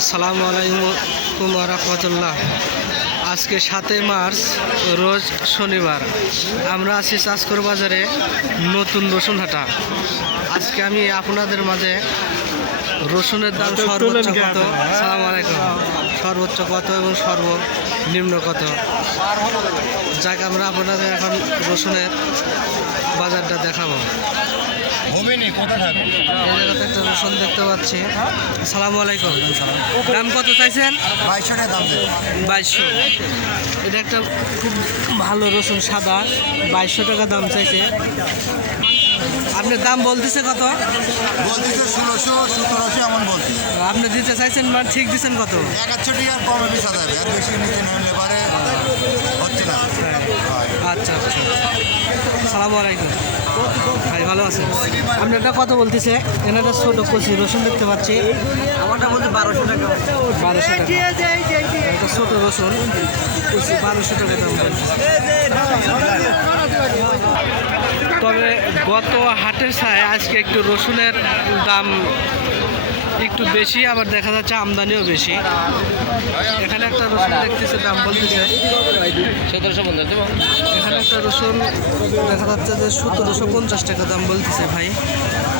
আসসালামু আলাইকুম রহমতুল্লাহ। আজকে 7 মার্চ রোজ শনিবার। আমরা আছি চাষকর বাজারে নতুন রসুন হাটা। আজকে আমি আপনাদের মাঝে রসুনের দাম সর্বোচ্চ কত, আসসালামু আলাইকুম, সর্বোচ্চ কত এবং সর্বনিম্ন কত, যাকে আমরা আপনাদের এখন রসুনের বাজারটা দেখাবো। এই জায়গাতে একটা রসুন দেখতে পাচ্ছি। আসসালামু আলাইকুম, দাম কত চাইছেন? 2200 টাকা দাম। 2200। এটা একটা খুব ভালো রসুন, সাদা, 2200 টাকা দাম চাইছে। আপনি দাম বলতেছে কত? বলতেছে 1600 1700 এমন বলছে। আপনি দিতে চাইছেন, মানে ঠিক দিচ্ছেন কত? 100 টাকা আর কমে বেচা যাবে, আর বেশি নিচে নেমে পারে হচ্ছে না। আচ্ছা আচ্ছা, আসসালামু আলাইকুম ভাই, ভালো আছেন? আপনারটা কত বলতেছে? এনাটা ছোটো কচি রসুন দেখতে পাচ্ছি। আমারটা বলছে 1200 টাকা। 1200 টাকা। এটা ছোটো রসুন কচি, 1200 টাকা দাম বলছে। তবে গত হাটের ছায় আজকে একটু রসুনের দাম একটু বেশি, আবার দেখা যাচ্ছে আমদানিও বেশি। এখানে একটা রসুন দেখতেছে, দাম বলতেছে 1750। এখানে একটা রসুন দেখা যাচ্ছে যে 1750 টাকা দাম বলতেছে। ভাই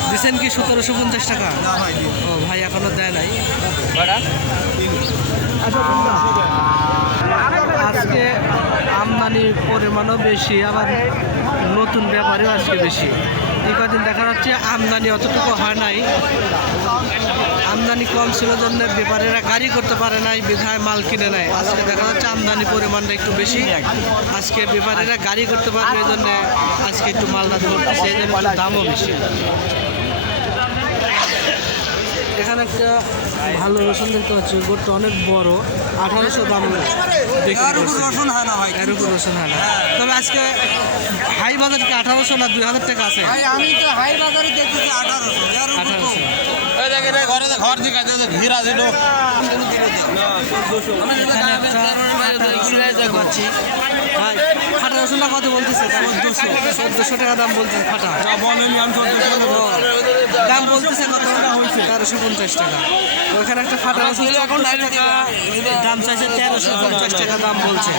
দিচ্ছেন কি 1750 টাকা? ও ভাই এখনো দেয় নাই। আজকে আমদানির পরিমাণও বেশি, আবার নতুন ব্যাপারেও আজকে বেশি। এই কদিন দেখা যাচ্ছে আমদানি অতটুকু হয় নাই। আমদানি কম ছিল জন্য ব্যাপারীরা গাড়ি করতে পারে নাই, বিধায় মাল কিনে নেয়। আজকে দেখা যাচ্ছে আমদানি পরিমাণটা একটু বেশি, আজকে ব্যাপারীরা গাড়ি করতে পারবে, এই জন্য আজকে একটু মালটা ধরতেছে, এই জন্য দামও বেশি। এখানে একটা ভালো রসুন দেখতে পাচ্ছি, গোটটা অনেক বড়, 1800 দাম বিক্রি করছে। এরকম রসুন হয় না। তবে আজকে হাই বাজার কি 1800 না 2000 টাকা আছে? আমি তো হাই বাজারে দেখতেছি 1800। ঘর দিকে ফাটা রসুনটা কত বলতেছে? 1400 টাকা দাম বলতেছে ফাটা। দাম বলতেছে কত? 1350 টাকা। ওখানে একটা ফাটা রসুন দাম চাইছে 1350 টাকা দাম বলছে।